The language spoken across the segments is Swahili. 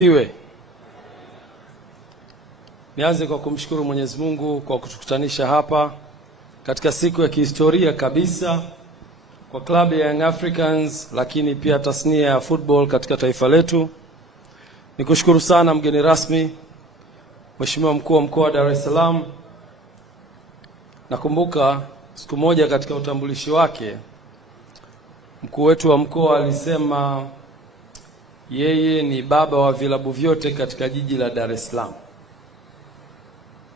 Iwe nianze kwa kumshukuru Mwenyezi Mungu kwa kutukutanisha hapa katika siku ya kihistoria kabisa kwa klabu ya Young Africans, lakini pia tasnia ya football katika taifa letu. Nikushukuru sana mgeni rasmi, Mheshimiwa Mkuu wa Mkoa wa Dar es Salaam. Nakumbuka siku moja katika utambulishi wake mkuu wetu wa mkoa alisema yeye ni baba wa vilabu vyote katika jiji la Dar es Salaam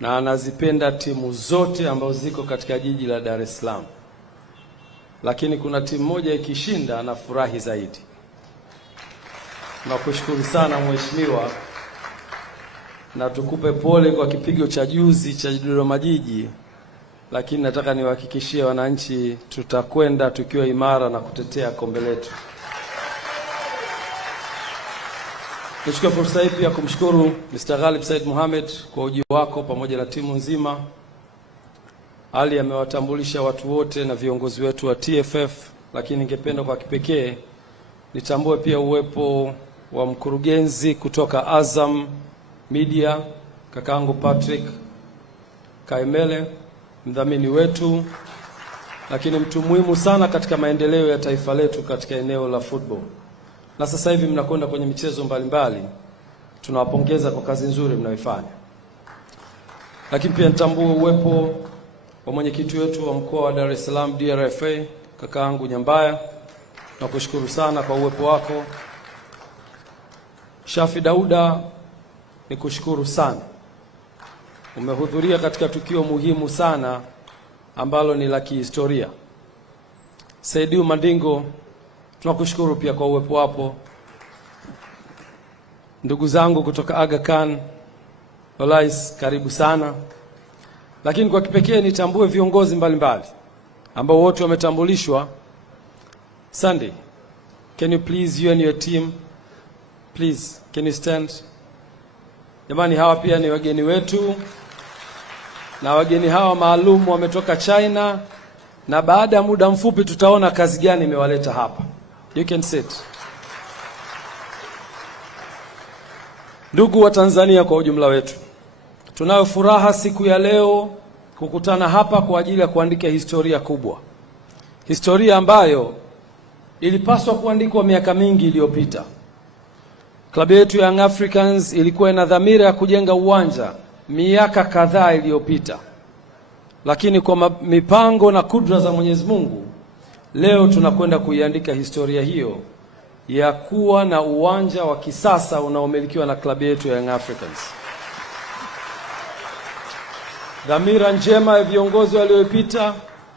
na anazipenda timu zote ambazo ziko katika jiji la Dar es Salaam, lakini kuna timu moja ikishinda anafurahi zaidi. Nakushukuru sana mheshimiwa, na tukupe pole kwa kipigo cha juzi cha Dodoma Jiji, lakini nataka niwahakikishie wananchi tutakwenda tukiwa imara na kutetea kombe letu. Nichukue fursa hii pia kumshukuru Mr. Ghalib Said Mohamed kwa ujio wako pamoja na timu nzima. Ali amewatambulisha watu wote na viongozi wetu wa TFF, lakini ningependa kwa kipekee nitambue pia uwepo wa mkurugenzi kutoka Azam Media, kakaangu Patrick Kaimele, mdhamini wetu, lakini mtu muhimu sana katika maendeleo ya taifa letu katika eneo la football. Na sasa hivi mnakwenda kwenye michezo mbalimbali. Tunawapongeza kwa kazi nzuri mnayoifanya. Lakini pia nitambue uwepo wa mwenyekiti wetu wa mkoa wa Dar es Salaam DRFA, kakaangu Nyambaya. Nakushukuru sana kwa uwepo wako. Shafi Dauda, nikushukuru sana. Umehudhuria katika tukio muhimu sana ambalo ni la kihistoria. Saidiu Mandingo, tunakushukuru pia kwa uwepo wapo. Ndugu zangu kutoka Aga Khan, Olais, karibu sana. Lakini kwa kipekee nitambue viongozi mbalimbali ambao wote wametambulishwa. Sunday, can you please, you and your team, please, can you stand? Jamani, hawa pia ni wageni wetu, na wageni hawa maalum wametoka China, na baada ya muda mfupi tutaona kazi gani imewaleta hapa. You can sit. Ndugu wa Tanzania kwa ujumla wetu, tunayo furaha siku ya leo kukutana hapa kwa ajili ya kuandika historia kubwa. Historia ambayo ilipaswa kuandikwa miaka mingi iliyopita. Klabu yetu ya Young Africans ilikuwa ina dhamira ya kujenga uwanja miaka kadhaa iliyopita. Lakini kwa mipango na kudra za Mwenyezi Mungu, leo tunakwenda kuiandika historia hiyo ya kuwa na uwanja wa kisasa unaomilikiwa na klabu yetu ya Young Africans. Dhamira njema ya viongozi waliopita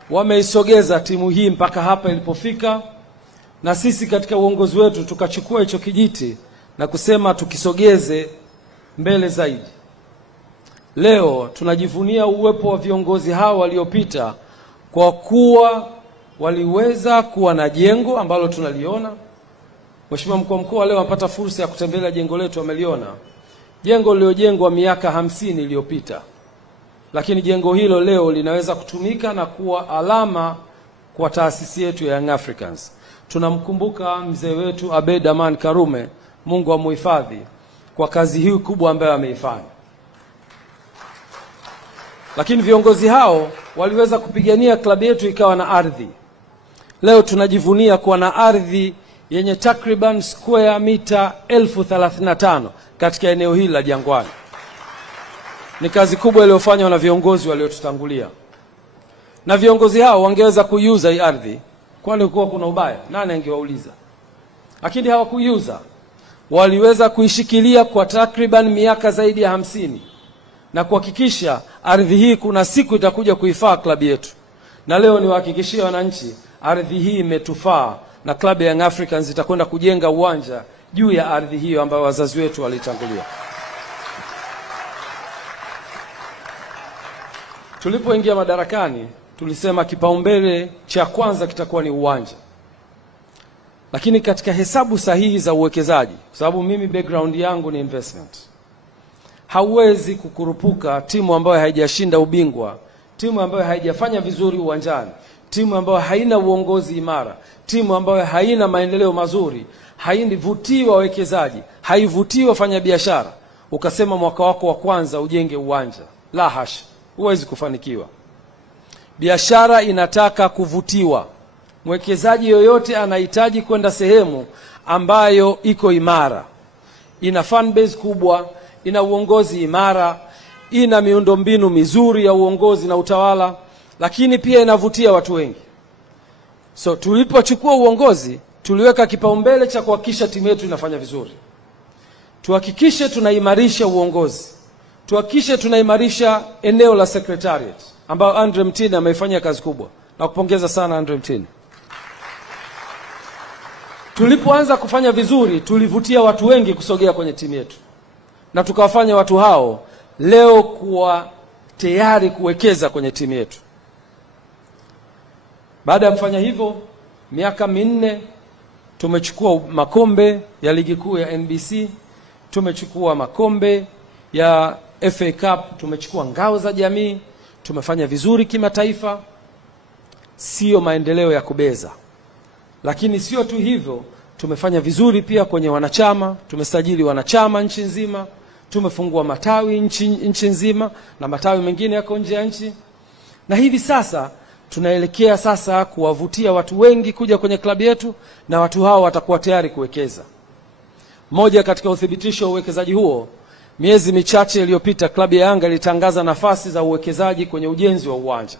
wameisogeza timu hii mpaka hapa ilipofika, na sisi katika uongozi wetu tukachukua hicho kijiti na kusema tukisogeze mbele zaidi. Leo tunajivunia uwepo wa viongozi hao waliopita kwa kuwa waliweza kuwa na jengo ambalo tunaliona. Mheshimiwa Mkuu wa Mkoa leo anapata fursa ya kutembelea jengo letu, ameliona. Jengo lililojengwa miaka 50 iliyopita. Lakini jengo hilo leo linaweza kutumika na kuwa alama kwa taasisi yetu ya Young Africans. Tunamkumbuka mzee wetu Abeid Aman Karume, Mungu amuhifadhi, kwa kazi hii kubwa ambayo ameifanya. Lakini viongozi hao waliweza kupigania klabu yetu ikawa na ardhi. Leo tunajivunia kuwa na ardhi yenye takriban square mita 1035 katika eneo hili la Jangwani. Ni kazi kubwa iliyofanywa na viongozi waliotutangulia. Na viongozi hao wangeweza kuiuza hii ardhi, kwani kuwa kuna ubaya, nani angewauliza? Lakini hawakuiuza. Waliweza kuishikilia kwa takriban miaka zaidi ya 50 na kuhakikisha ardhi hii kuna siku itakuja kuifaa klabu yetu. Na leo niwahakikishie wananchi, ardhi hii imetufaa na klabu ya Young Africans itakwenda kujenga uwanja juu ya ardhi hiyo ambayo wazazi wetu walitangulia. Tulipoingia madarakani tulisema kipaumbele cha kwanza kitakuwa ni uwanja. Lakini katika hesabu sahihi za uwekezaji, kwa sababu mimi background yangu ni investment, hauwezi kukurupuka timu ambayo haijashinda ubingwa, timu ambayo haijafanya vizuri uwanjani, timu ambayo haina uongozi imara, timu ambayo haina maendeleo mazuri, haivutii wawekezaji, haivutii wafanyabiashara, ukasema mwaka wako wa kwanza ujenge uwanja, la hasha, huwezi kufanikiwa. Biashara inataka kuvutiwa. Mwekezaji yoyote anahitaji kwenda sehemu ambayo iko imara, ina fan base kubwa, ina uongozi imara, ina miundombinu mizuri ya uongozi na utawala, lakini pia inavutia watu wengi. So tulipochukua uongozi, tuliweka kipaumbele cha kuhakikisha timu yetu inafanya vizuri. Tuhakikishe tunaimarisha uongozi. Tuhakikishe tunaimarisha eneo la secretariat ambao Andre Mtini ameifanyia kazi kubwa. Na kupongeza sana Andre Mtini. Tulipoanza kufanya vizuri, tulivutia watu wengi kusogea kwenye timu yetu. Na tukawafanya watu hao leo kuwa tayari kuwekeza kwenye timu yetu. Baada ya kufanya hivyo, miaka minne tumechukua makombe ya ligi kuu ya NBC, tumechukua makombe ya FA Cup, tumechukua ngao za jamii, tumefanya vizuri kimataifa. Sio maendeleo ya kubeza. Lakini sio tu hivyo, tumefanya vizuri pia kwenye wanachama, tumesajili wanachama nchi nzima, tumefungua matawi nchi nzima na matawi mengine yako nje ya nchi. Na hivi sasa tunaelekea sasa kuwavutia watu wengi kuja kwenye klabu yetu, na watu hao watakuwa tayari kuwekeza. Moja katika uthibitisho wa uwekezaji huo, miezi michache iliyopita klabu ya Yanga ilitangaza nafasi za uwekezaji kwenye ujenzi wa uwanja.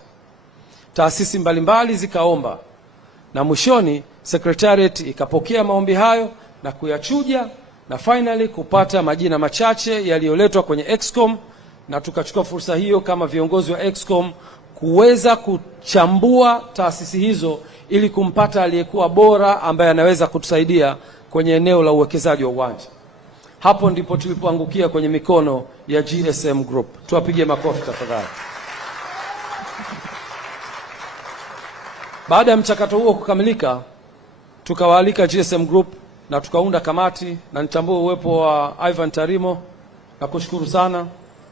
Taasisi mbalimbali zikaomba, na mwishoni secretariat ikapokea maombi hayo na kuyachuja, na finally kupata majina machache yaliyoletwa kwenye Excom, na tukachukua fursa hiyo kama viongozi wa Excom kuweza kuchambua taasisi hizo ili kumpata aliyekuwa bora ambaye anaweza kutusaidia kwenye eneo la uwekezaji wa uwanja. Hapo ndipo tulipoangukia kwenye mikono ya GSM Group. Tuwapige makofi tafadhali. Baada ya mchakato huo kukamilika, tukawaalika GSM Group na tukaunda kamati, na nitambue uwepo wa Ivan Tarimo, na kushukuru sana,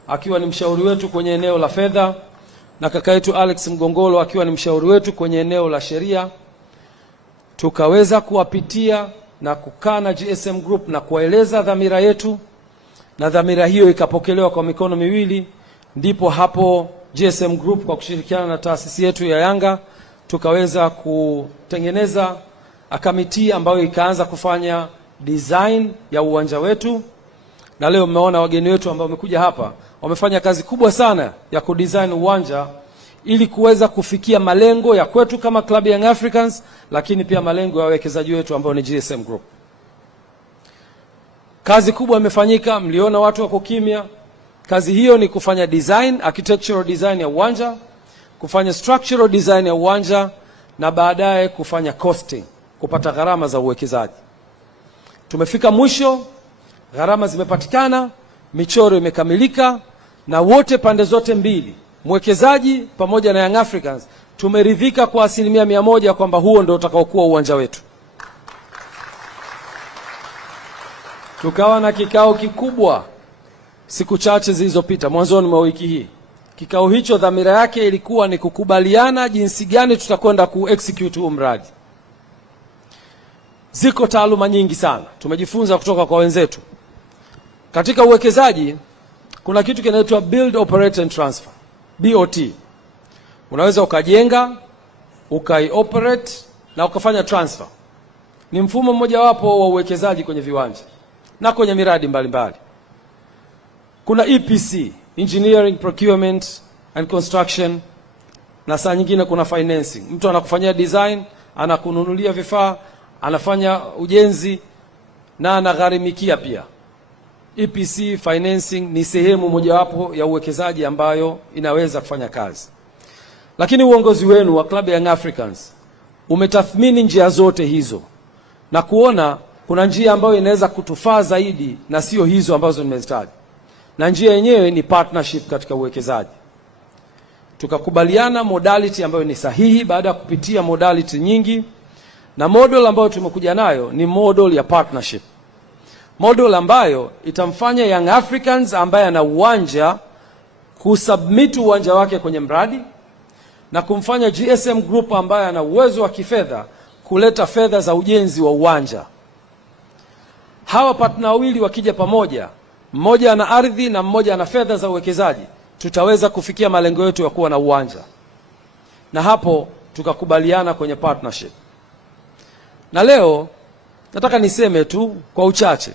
akiwa ni mshauri wetu kwenye eneo la fedha, na kaka yetu Alex Mgongolo akiwa ni mshauri wetu kwenye eneo la sheria. Tukaweza kuwapitia na kukaa na GSM Group na kuwaeleza dhamira yetu, na dhamira hiyo ikapokelewa kwa mikono miwili. Ndipo hapo GSM Group kwa kushirikiana na taasisi yetu ya Yanga tukaweza kutengeneza kamiti ambayo ikaanza kufanya design ya uwanja wetu, na leo mmeona wageni wetu ambao wamekuja hapa wamefanya kazi kubwa sana ya kudesign uwanja ili kuweza kufikia malengo ya kwetu kama Club Young Africans, lakini pia malengo ya wawekezaji wetu ambao ni GSM Group. Kazi kubwa imefanyika, mliona watu wako kimya. Kazi hiyo ni kufanya design, architectural design ya uwanja, kufanya structural design ya uwanja, na baadaye kufanya costing, kupata gharama za uwekezaji. Tumefika mwisho, gharama zimepatikana, michoro imekamilika, na wote pande zote mbili, mwekezaji pamoja na Young Africans, tumeridhika kwa 100% kwamba huo ndio utakaokuwa uwanja wetu. Tukawa na kikao kikubwa siku chache zilizopita, mwanzoni mwa wiki hii. Kikao hicho dhamira yake ilikuwa ni kukubaliana jinsi gani tutakwenda ku-execute huu mradi. Ziko taaluma nyingi sana tumejifunza kutoka kwa wenzetu. Katika uwekezaji kuna kitu kinaitwa build, operate and transfer, BOT. Unaweza ukajenga, ukai-operate na ukafanya transfer. Ni mfumo mmoja wapo wa uwekezaji kwenye viwanja na kwenye miradi mbalimbali. Kuna EPC, engineering, procurement and construction, na saa nyingine kuna financing. Mtu anakufanyia design, anakununulia vifaa, anafanya ujenzi na anagharimikia pia. EPC financing ni sehemu mojawapo ya uwekezaji ambayo inaweza kufanya kazi. Lakini uongozi wenu wa Club Young Africans umetathmini njia zote hizo na kuona kuna njia ambayo inaweza kutufaa zaidi na sio hizo ambazo nimezitaja. Na njia yenyewe ni partnership katika uwekezaji. Tukakubaliana modality ambayo ni sahihi baada ya kupitia modality nyingi, na model ambayo tumekuja nayo ni model ya partnership. Model ambayo itamfanya Young Africans ambaye ana uwanja kusubmit uwanja wake kwenye mradi, na kumfanya GSM Group ambaye ana uwezo wa kifedha kuleta fedha za ujenzi wa uwanja. Hawa partner wawili wakija pamoja, mmoja ana ardhi na mmoja ana fedha za uwekezaji, tutaweza kufikia malengo yetu ya kuwa na uwanja. Na hapo tukakubaliana kwenye partnership. Na leo nataka niseme tu kwa uchache,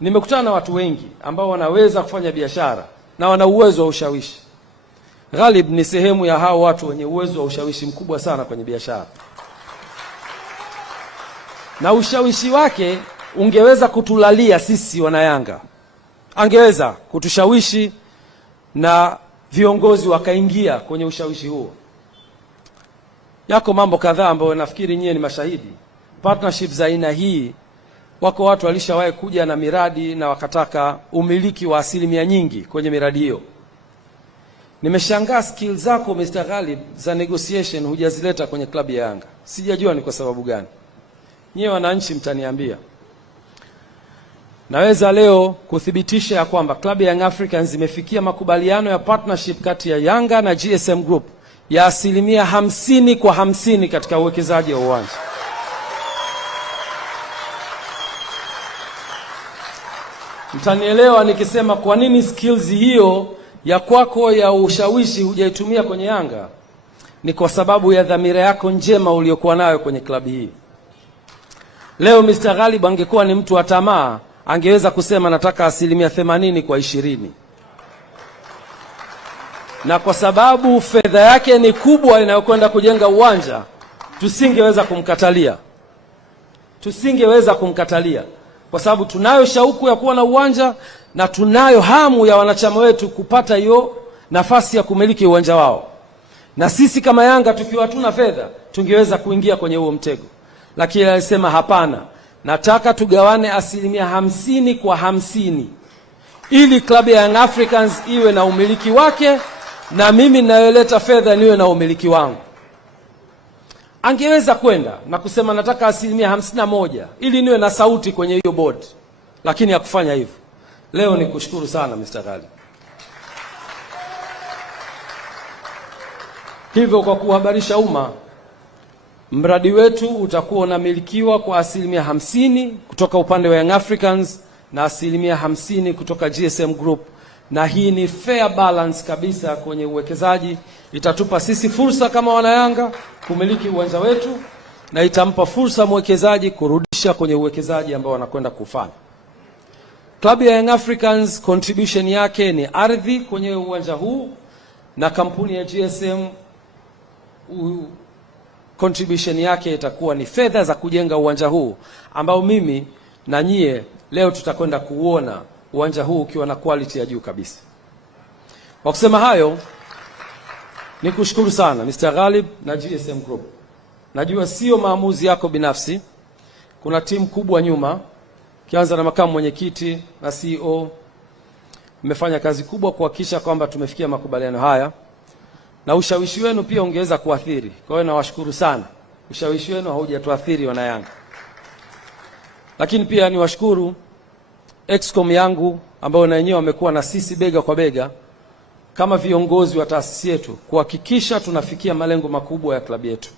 nimekutana na watu wengi ambao wanaweza kufanya biashara na wana uwezo wa ushawishi. Ghalib ni sehemu ya hao watu wenye uwezo wa ushawishi mkubwa sana kwenye biashara, na ushawishi wake ungeweza kutulalia sisi wanayanga, angeweza kutushawishi na viongozi wakaingia kwenye ushawishi huo. Yako mambo kadhaa ambayo nafikiri nyie ni mashahidi. Partnership za aina hii, wako watu walishawahi kuja na miradi na wakataka umiliki wa 1% nyingi kwenye miradi hiyo. Nimeshangaa skill zako Mr. Ghalib za negotiation hujazileta kwenye klabu ya Yanga. Sijajua ni kwa sababu gani. Nyie wananchi mtaniambia. Naweza leo kuthibitisha ya kwamba klabu ya Young Africans imefikia makubaliano ya partnership kati ya Yanga na GSM Group ya 50% kwa 50 katika uwekezaji wa uwanja. Mtanielewa nikisema kwa nini skills hiyo ya kwako ya ushawishi hujaitumia kwenye Yanga. Ni kwa sababu ya dhamira yako njema uliyokuwa nayo kwenye klabu hii. Leo Mr. Ghalib angekuwa ni mtu wa tamaa, angeweza kusema nataka 80% kwa 20. Na kwa sababu fedha yake ni kubwa inayokwenda kujenga uwanja, tusingeweza kumkatalia. Kwa sababu tunayo shauku ya kuwa na uwanja na tunayo hamu ya wanachama wetu kupata hiyo nafasi ya kumiliki uwanja wao. Na sisi kama Yanga tukiwa hatuna fedha, tungeweza kuingia kwenye huo mtego. Lakini alisema hapana, nataka tugawane 50% kwa 50. Ili klabu ya Young Africans iwe na umiliki wake na mimi ninayoleta fedha niwe na umiliki wangu. Angeweza kwenda na kusema nataka 51% ili niwe na sauti kwenye hiyo board, lakini hakufanya hivyo. Leo ni kushukuru sana Mr. Ghalib. Hivyo kwa kuhabarisha umma, mradi wetu utakuwa unamilikiwa kwa 50% kutoka upande wa Young Africans na 50% kutoka GSM Group, na hii ni fair balance kabisa kwenye uwekezaji. Itatupa sisi fursa kama wanayanga kumiliki uwanja wetu na itampa fursa mwekezaji kurudisha kwenye uwekezaji ambao wanakwenda kufanya. Klabu ya Young Africans contribution yake ni ardhi kwenye uwanja huu, na kampuni ya GSM contribution yake itakuwa ni fedha za kujenga uwanja huu ambao mimi na nyie leo tutakwenda kuona uwanja huu ukiwa na quality ya juu kabisa. Kwa kusema hayo, ni kushukuru sana Mr. Ghalib na GSM Group. Najua sio maamuzi yako binafsi. Kuna timu kubwa nyuma, kianza na makamu mwenyekiti na CEO. Mmefanya kazi kubwa kuhakikisha kwamba tumefikia makubaliano haya. Na ushawishi wenu pia ungeweza kuathiri. Kwa hiyo nawashukuru sana. Ushawishi wenu haujatuathiri wana Yanga. Lakini pia niwashukuru Excom yangu ambao na wenyewe wamekuwa na sisi bega kwa bega kama viongozi wa taasisi yetu kuhakikisha tunafikia malengo makubwa ya klabu yetu.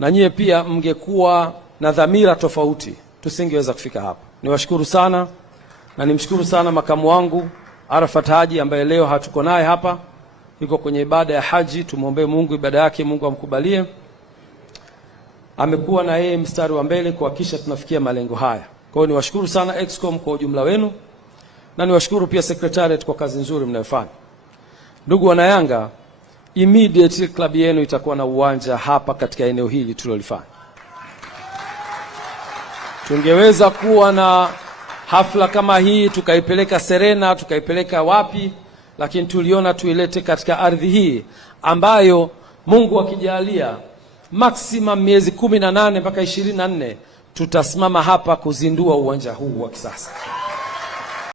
Na nyie pia mngekuwa na dhamira tofauti, tusingeweza kufika hapa. Niwashukuru sana na nimshukuru sana makamu wangu Arafat Haji ambaye leo hatuko naye hapa. Yuko kwenye ibada ya haji, tumuombe Mungu ibada yake Mungu amkubalie. Amekuwa na yeye mstari wa mbele kuhakikisha tunafikia malengo haya. Kwa hiyo niwashukuru sana Excom kwa ujumla wenu, na niwashukuru pia Secretariat kwa kazi nzuri mnayofanya. Ndugu wana Yanga, immediately klabu yenu itakuwa na uwanja hapa katika eneo hili tulilofanya. Tungeweza kuwa na hafla kama hii tukaipeleka Serena, tukaipeleka wapi, lakini tuliona tuilete katika ardhi hii ambayo Mungu akijalia maximum miezi 18 mpaka 24 tutasimama hapa kuzindua uwanja huu wa kisasa.